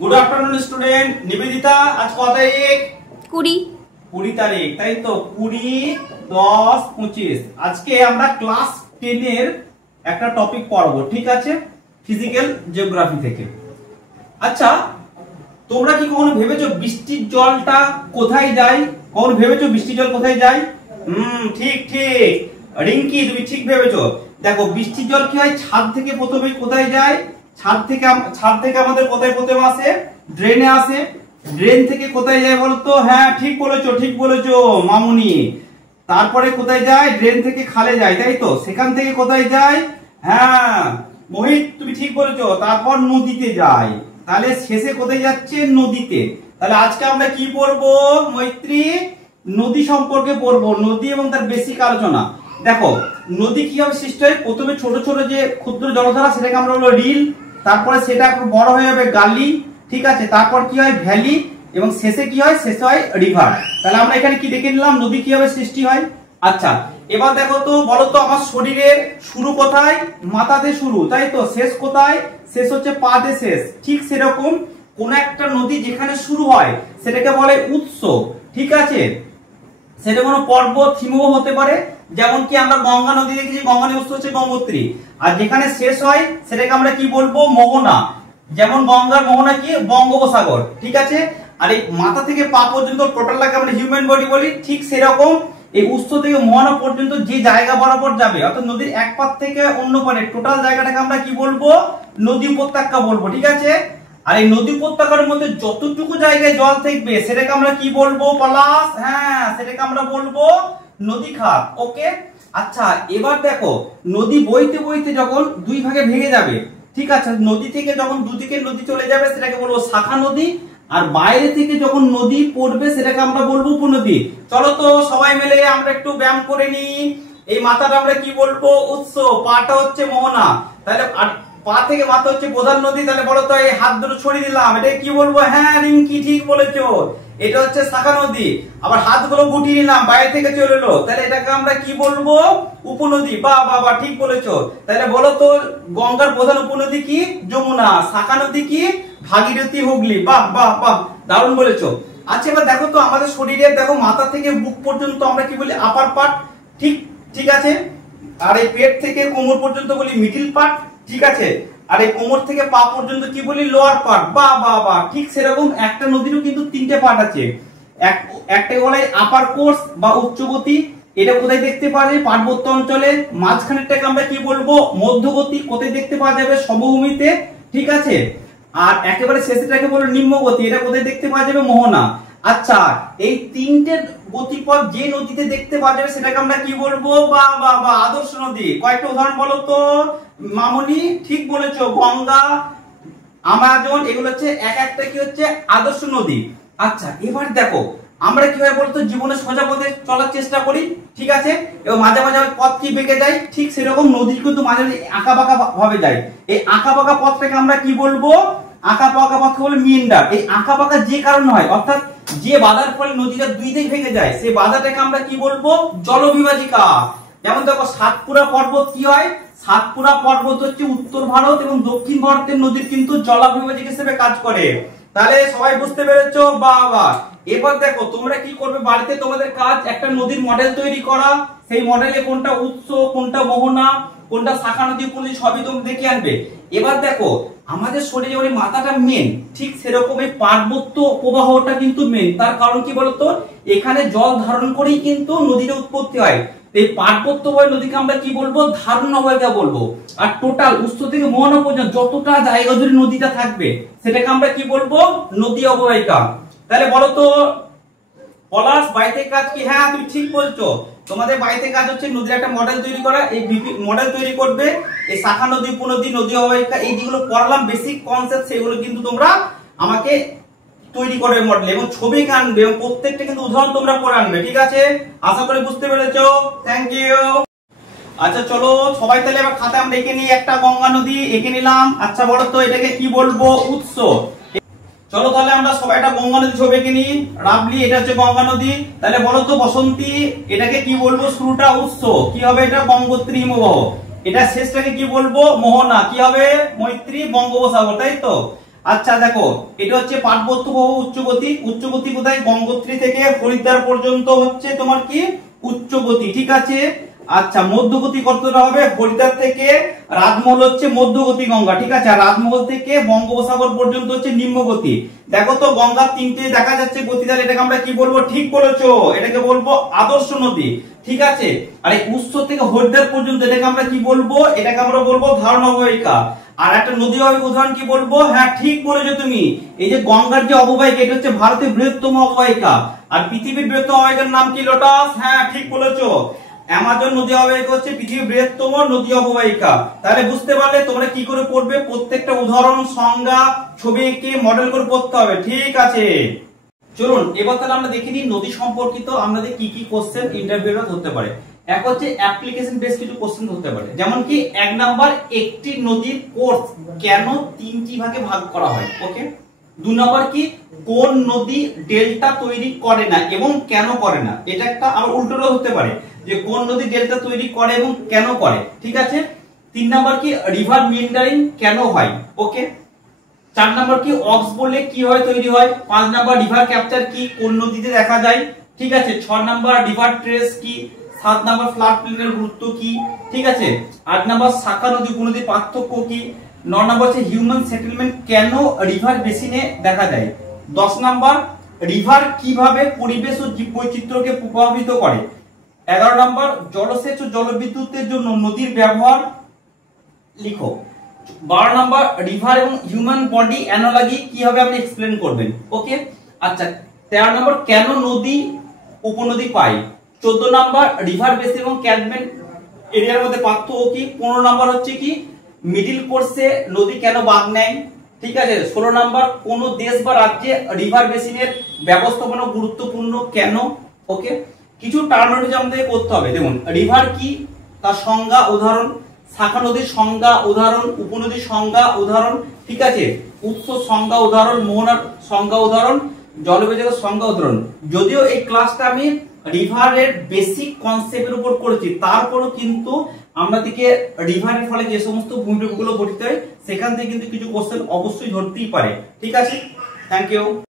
Good afternoon student Nivedita आज कत तारीख 20 तारीख তাই তো 20 10 25 আজকে আমরা ক্লাস 10 এর একটা টপিক পড়ব ঠিক আছে ফিজিক্যাল জিওগ্রাফি থেকে। আচ্ছা তোমরা কি কখনো ভেবেছো বৃষ্টির জলটা কোথায় যায়? কখনো ভেবেছো বৃষ্টির জল কোথায় যায়? ঠিক ঠিক রিঙ্কি তুমি ঠিক ভেবেছো। দেখো বৃষ্টির জল কি হয় ছাদ থেকে প্রথমে কোথায় যায়? ছাদ থেকে আমাদের কোথায় প্রথমে আসে? ড্রেনে আসে। ড্রেন থেকে কোথায় যায় বলতো? হ্যাঁ ঠিক বলেছো মামুনি। তারপরে কোথায় যায়? ড্রেন থেকে খালে যায় তাই তো। সেখান থেকে কোথায় যায়? হ্যাঁ মোহিত তুমি ঠিক বলেছো। তারপর নদীতে যায়। তাহলে শেষে কোথায় যাচ্ছে? নদীতে। তাহলে আজকে আমরা কি পড়বো মৈত্রী? নদী সম্পর্কে পড়বো, নদী এবং তার বেসিক আলোচনা। দেখো নদী কিভাবে সৃষ্টি হয়? প্রথমে ছোট ছোট যে ক্ষুদ্র জলধারা সেটাকে আমরা বলবো রিল, তারপরে সেটা বড় হয়ে যাবে গালি, ঠিক আছে। তারপর কি হয়? ভ্যালি, এবং শেষে কি হয়? শেষে হয় রিভার। তাহলে আমরা এখানে কি দেখে নিলাম নদী কিভাবে সৃষ্টি হয়। আচ্ছা এবার দেখো তো বলো তো আমার শরীরের শুরু কোথায়? মাথাতে শুরু তাই তো। শেষ কোথায়? শেষ হচ্ছে পাতে শেষ। ঠিক সেরকম কোন একটা নদী যেখানে শুরু হয় সেটাকে বলে উৎস, ঠিক আছে। সেটা কোনো পর্বত হিমবাহ হতে পারে, যেমন কি আমরা গঙ্গা নদী দেখেছি, গঙ্গা নদীর উৎস হচ্ছে গঙ্গোত্রী। আর যেখানে শেষ হয় সেটাকে আমরা কি বলবো? মোহনা। যেমন গঙ্গার মোহনা কি? বঙ্গোপসাগর, ঠিক আছে। আর এই মাথা থেকে পা পর্যন্ত টোটালটাকে আমরা হিউম্যান বডি বলি। ঠিক সেরকম এই উৎস থেকে মোহনা পর্যন্ত যে জায়গা বরাবর যাবে অর্থাৎ নদীর এক পার থেকে অন্য পারে টোটাল জায়গাটাকে আমরা কি বলবো? নদী উপত্যকা বলবো, ঠিক আছে। আর এই নদী উপত্যকার মধ্যে যতটুকু জায়গায় জল থাকবে সেটাকে আমরা কি বলবো পলাশ? হ্যাঁ সেটাকে আমরা বলবো নদী খাত, ওকে। আচ্ছা এবার দেখো নদী বইতে বইতে যখন দুই ভাগে ভেঙে যাবে, ঠিক আছে, নদী থেকে যখন দুদিকে নদী চলে যাবে সেটাকে বলবো শাখা নদী, আর বাইরে থেকে যখন নদী পড়বে সেটাকে আমরা বলবো উপনদী। চলো তো সবাই মিলে আমরা একটু ব্যায়াম করে নিই। এই মাথাটা আমরা কি বলবো? উৎস, পাটা হচ্ছে মোহনা, তাহলে পা থেকে মাথা হচ্ছে প্রধান নদী। তাহলে বলো তো এই হাত দুটো ছড়িয়ে দিলাম, এটা কি বলবো? হ্যাঁ রিঙ্কি ঠিক বলেছো, এটা হচ্ছে শাখা নদী। আবার হাতগুলো গুটিয়ে নিলাম, বাইরে থেকে চলে এলো, তাহলে এটাকে আমরা কি বলবো? উপনদী। বাহ বাহ বাহ ঠিক বলেছো। তাহলে বলো তো গঙ্গার প্রধান উপনদী কি? যমুনা। শাখা নদী কি? ভাগীরথী, হুগলি। বাহ বাহ বাহ দারুণ বলেছো। আচ্ছা এবার দেখো তো আমাদের শরীরের দেখো মাথা থেকে বুক পর্যন্ত আমরা কি বলি? আপার পার্ট, ঠিক ঠিক আছে। আর এই পেট থেকে কোমর পর্যন্ত বলি মিডল পার্ট, ঠিক আছে। আর এই কোমর থেকে পা পর্যন্ত কি বলি? Lower part. বাহ বাহ বাহ ঠিক সেরকম একটা নদীরও কিন্তু তিনটে পার্ট আছে। একটা বলে আপার কোর্স বা উচ্চগতি, এটা কোথায় দেখতে পাওয়া যায়? পার্বত্য অঞ্চলে। মাঝখানেরটাকে আমরা কি বলবো? মধ্যগতি। কোথায় দেখতে পাওয়া যাবে? সমভূমিতে, ঠিক আছে। আর একেবারে শেষেরটাকে বলবো নিম্নগতি, এটা কোথায় দেখতে পাওয়া যাবে? মোহনা। আচ্ছা এই তিনটে গতিপথ যে নদীতে দেখতে পাওয়া যাবে সেটাকে আমরা কি বলবো? বা বা বা আদর্শ নদী। কয়েকটা উদাহরণ বলো তো মামনি। ঠিক বলেছো, গঙ্গা, আমাজন, এগুলো হচ্ছে এক একটা কি হচ্ছে? আদর্শ নদী। আচ্ছা এবার দেখো আমরা কিভাবে বলতো জীবনে সোজা পথে চলার চেষ্টা করি, ঠিক আছে, এবং মাঝে মাঝে পথ কি বেঁকে যায়, ঠিক সেরকম নদী কিন্তু মাঝে মাঝে আঁকা বাঁকা ভাবে যায়। এই আঁকা বাঁকা পথটাকে আমরা কি বলবো? আঁকা বাঁকা পথকে বলে মিন্ডার। এই আঁকা বাঁকা যে কারণ হয় অর্থাৎ যে বাধার ফলে নদীটা দুই দিকে ভেঙে যায় সেই বাধাটাকে আমরা কি বলবো? জলবিভাজিকা। যেমন দেখো সাতপুরা পর্বত কি হয়? সাতপুরা পর্বত হচ্ছে উত্তর ভারত এবং দক্ষিণ ভারতের নদীর কিন্তু জলবিভাজিক হিসেবে কাজ করে। তাহলে সবাই বুঝতে পেরেছো? বাবা এবার দেখো তোমরা কি করবে বাড়িতে, তোমাদের কাজ একটা নদীর মডেল তৈরি করা। সেই মডেলে কোনটা উৎস, কোনটা মোহনা, কোনটা শাখা নদী, কোন সবই তোমরা দেখে আনবে। এবার দেখো আমাদের শরীরে ওই মাথাটা মেন, ঠিক সেরকম এই পার্বত্য প্রবাহটা কিন্তু মেন। তার কারণ কি বলতো? এখানে জল ধারণ করেই কিন্তু নদীর উৎপত্তি হয়। এই পার্বত্য নদীকে আমরা কি বলবো? ধারণ অববাহিকা বলবো। আর টোটাল উৎস থেকে মোহনা পর্যন্ত যতটা জায়গা জুড়ে নদীটা থাকবে সেটাকে আমরা কি বলবো? নদী অববাহিকা। তাহলে বলো তো পলাশ বাড়িতে কাজ কি? হ্যাঁ তুমি ঠিক বলছো, তোমাদের বাড়িতে কাজ হচ্ছে নদীর একটা মডেল তৈরি করা। এই মডেল তৈরি করবে, এই শাখা নদী, উপনদী, নদী অববাহিকা, এই যেগুলো পড়ালাম বেসিক কনসেপ্ট সেগুলো কিন্তু তোমরা আমাকে তৈরি করবে মডেল, এবং ছবি আনবে, এবং প্রত্যেকটা কিন্তু উদাহরণ তোমরা করে আনবে, ঠিক আছে। আশা করি বুঝতে পেরেছো। Thank you. আচ্ছা চলো সবাই তাহলে এবার খাতায় আমরা এঁকে নিই। একটা গঙ্গা নদী এঁকে নিলাম। আচ্ছা বলো তো এটাকে কি বলবো? উৎস। চলো তাহলে আমরা সবাই একটা গঙ্গা নদী ছবি এঁকে নিই। রাবলি এটা হচ্ছে গঙ্গা নদী। তাহলে বলো তো বসন্তী এটাকে কি বলবো? শুরুটা উৎস, কি হবে? এটা গঙ্গোত্রী হিমবাহ। এটা শেষটাকে কি বলবো? মোহনা, কি হবে? মৈত্রী, বঙ্গোপসাগর, তাই তো। আচ্ছা দেখো, এটা হচ্ছে পার্বত্য প্রবাহ উচ্চগতি। উচ্চগতি কোথায়? গঙ্গোত্রী থেকে হরিদ্বার পর্যন্ত হচ্ছে তোমার কি উচ্চগতি, ঠিক আছে। আচ্ছা, মধ্যগতি কতটা হবে? হরিদ্বার থেকে রাজমহল হচ্ছে মধ্যগতি গঙ্গা, ঠিক আছে। আর রাজমহল থেকে বঙ্গোপসাগর পর্যন্ত হচ্ছে নিম্নগতি। দেখো তো গঙ্গার তিনটে দেখা যাচ্ছে গতিধারা, এটাকে আমরা কি বলবো? ঠিক বলেছো, এটাকে বলবো আদর্শ নদী, ঠিক আছে। আর এই উৎস থেকে হরিদ্বার পর্যন্ত এটাকে আমরা কি বলবো? এটাকে আমরা বলবো ধারণ অববাহিকা। আর একটা নদী অববাহিকা উদাহরণ কি বলবো? হ্যাঁ ঠিক বলেছো তুমি, এই যে গঙ্গার যে অববাহিকা, এটা হচ্ছে ভারতের বৃহত্তম অববাহিকা। আর পৃথিবীর বৃহত্তম অববাহিকার নাম কি? লোটাস। হ্যাঁ ঠিক বলেছো, অ্যামাজন নদী অববাহিকা হচ্ছে পৃথিবীর বৃহত্তম নদী অববাহিকা। তাহলে বুঝতে পারলে তোমরা কি করে পড়বে, প্রত্যেকটা উদাহরণ, সংজ্ঞা, ছবি এঁকে মডেল করে পড়তে হবে, ঠিক আছে। চলুন এবার তাহলে আমরা দেখে নিই নদী সম্পর্কিত আমাদের কি কি কোশ্চেন ইন্টারভিউতে ধরতে পারে। এক হচ্ছে অ্যাপ্লিকেশন বেস কিছু কোশ্চেন ধরতে পারে, যেমন কি 1 নাম্বার, একটি নদীর কোর্স কেন 3টি ভাগে ভাগ করা হয়, ওকে। 2 নাম্বার কি, কোন নদী ডেল্টা তৈরি করে না এবং কেন করে না, এটা একটা। আবার উল্টোটাও হতে পারে যে কোন নদী ডেল্টা তৈরি করে এবং কেন করে, ঠিক আছে। 3 নাম্বার কি, রিভার মিন্ডারিং কেন হয়, ওকে। 4 নাম্বার কি, অক্স বলে কি হয় তৈরি হয়। 5 নাম্বার রিভার ক্যাপচার কি, কোন নদীতে দেখা যায়, ঠিক আছে। 6 নাম্বার রিভার ট্রেস কি। 7 নাম্বার ফ্লাড প্লেনের গুরুত্ব কি, ঠিক আছে। 8 নাম্বার শাখা নদী উপনদীর পার্থক্য কি। 9 নাম্বার হচ্ছে হিউম্যান সেটেলমেন্ট কেন রিভার বেসিনে দেখা যায়। 10 নাম্বার রিভার কিভাবে পরিবেশ ও জীববৈচিত্র্যকে প্রভাবিত করে। 11 নাম্বার জলসেচ ও জলবিদ্যুতের জন্য নদীর ব্যবহার লিখো। 12 নাম্বার রিভার এবং হিউম্যান বডি অ্যানালজি কিভাবে আপনি এক্সপ্লেন করবেন, ওকে। আচ্ছা 13 নাম্বার কেন নদী উপনদী পাই। 14 নাম্বার রিভার বেসিন এবং ক্যাচমেন্ট এরিয়ার মধ্যে পার্থক্য কি। 15 নাম্বার হচ্ছে কি মিডিল কোর্সে নদী কেন বাঁক নেয়, ঠিক আছে। 16 নাম্বার কোন দেশ বা রাজ্যে রিভার বেসিনের ব্যবস্থাপনা গুরুত্বপূর্ণ কেন, ওকে। কিছু টার্মিনোলজি আমাদের করতে হবে। দেখুন রিভার কি, তার সংজ্ঞা উদাহরণ, শাখা নদীর সংজ্ঞা উদাহরণ, উপনদীর সংজ্ঞা উদাহরণ, ঠিক আছে। উৎস সংজ্ঞা উদাহরণ, মোহনার সংজ্ঞা উদাহরণ, জলবিদ্যুতের সংজ্ঞা উদাহরণ। যদিও এই ক্লাসটা আমি রিভারের বেসিক কনসেপ্টের উপর করেছি, তারপরও কিন্তু আমরা থেকে রিভারের ফলে যে সমস্ত ভূমিরূপগুলো গঠিত হয় সেখান থেকে কিন্তু কিছু কোশ্চেন অবশ্যই ধরতেই পারে, ঠিক আছে। Thank you.